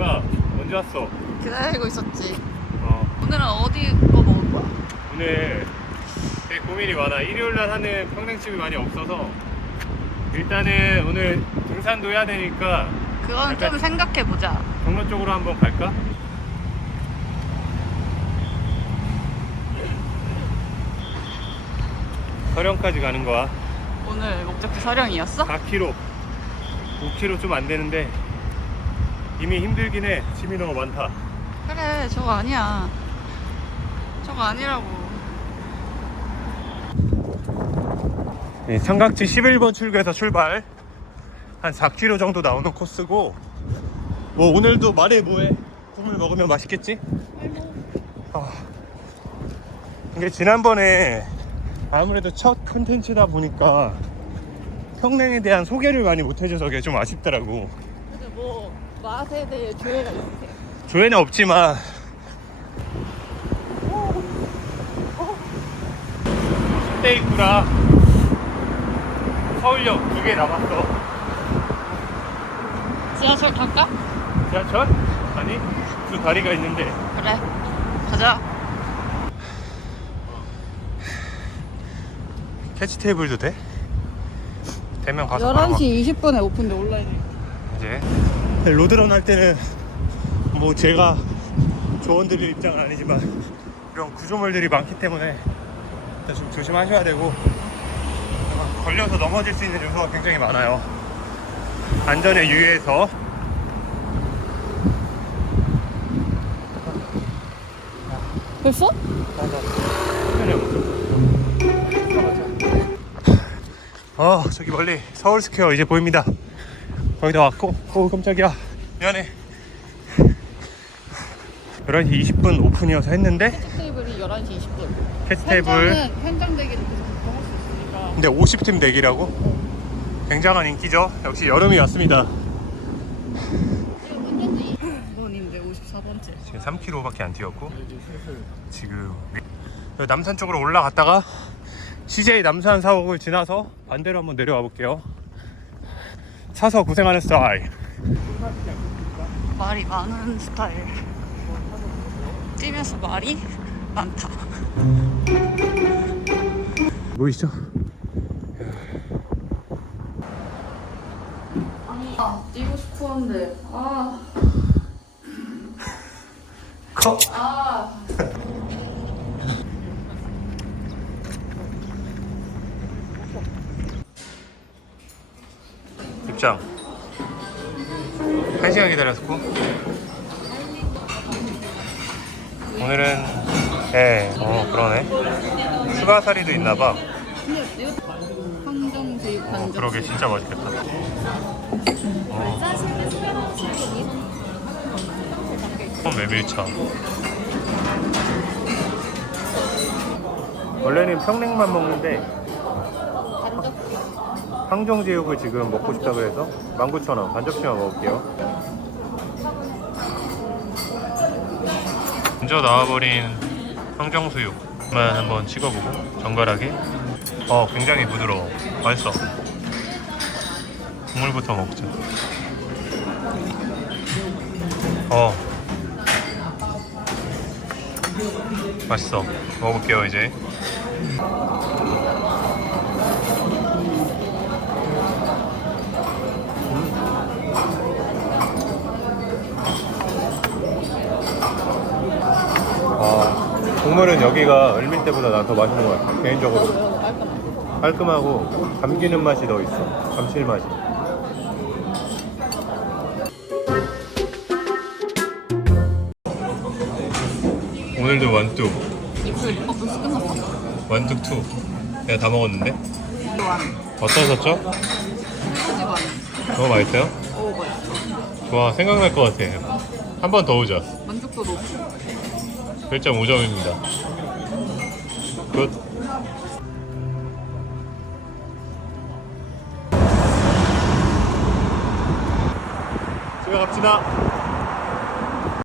뭐야? 언제 왔어? 기다리고 있었지. 어, 오늘은 어디 거 먹을 거야? 오늘 되게 고민이 많아. 일요일 날 하는 평냉집이 많이 없어서 일단은 오늘 등산도 해야 되니까 그건 좀 약간- 생각해 보자. 경로 쪽으로 한번 갈까? 서령까지 가는 거야. 오늘 목적지 서령이었어? 4km, 5km 좀 안 되는데 이미 힘들긴 해. 짐이 너무 많다. 그래, 저거 아니야. 저거 아니라고. 이 삼각지 11번 출구에서 출발. 한 4km 정도 나오는 코스고. 뭐 오늘도 말해 뭐해? 국물 먹으면 맛있겠지? 아. 이게 지난번에 아무래도 첫 컨텐츠다 보니까 평냉에 대한 소개를 많이 못 해줘서 그게 좀 아쉽더라고. 맛에 대해 조회가 있으세요? 조회는 없지만 대 있구나 서울역 두 개 남았어 지하철 갈까? 지하철? 아니 두 다리가 있는데 그래. 가자. 캐치 테이블도 돼? 되면 가서 바로 11시 20분에 오픈돼 온라인에. 이제 로드런 할 때는 뭐 제가 조언 드릴 입장은 아니지만 이런 구조물들이 많기 때문에 일단 좀 조심하셔야 되고 걸려서 넘어질 수 있는 요소가 굉장히 많아요. 안전에 유의해서. 벌써? 어 저기 멀리 서울스퀘어 이제 보입니다 거기다 왔고. 오 깜짝이야. 미안해. 11시 20분 오픈이어서 했는데 테이블이 11시 20분. 캐치 테이블. 현장은 현장 대기를 계속 할수 있으니까. 근데 50팀 대기라고? 굉장한 인기죠? 역시 여름이 왔습니다. 지금 운전지 2번인데 54번째. 지금 3km밖에 안 뛰었고. 지금 여기 남산 쪽으로 올라갔다가 CJ 남산 사옥을 지나서 반대로 한번 내려와 볼게요 차서 고생하는 스타일 말이 많은 스타일. 뛰면서 말이 많다. 보이시죠? 아, 뛰고 싶었는데. 아, 컷! 아. 입장 1시간 기다렸고. 오늘은 예, 어 그러네. 추가 사리도 있나봐. 어. 그러게 진짜 맛있겠다. 어. 어, 메밀차. 원래는 평냉만 먹는데 항정제육을 지금 먹고 싶다 그래서 19,000원 반 접시만 먹을게요. 먼저 나와버린 항정수육만 한번 찍어보고 정갈하게. 어 굉장히 부드러워. 맛있어. 국물부터 먹자. 어. 맛있어. 먹어볼게요 이제 국물은 여기가 을밀 때보다 난 더 맛있는 것 같아 개인적으로 깔끔하고. 감기는 맛이 더 있어 감칠맛이 오늘도 완뚝 어. 완뚝 투 내가 다 먹었는데 완. 어떠셨죠? 너무 맛있어요? 오, 맛있어. 좋아 생각날 것 같아 한 번 더 오자 만족도 높고. 1.5점입니다. 굿. 집에 갑시다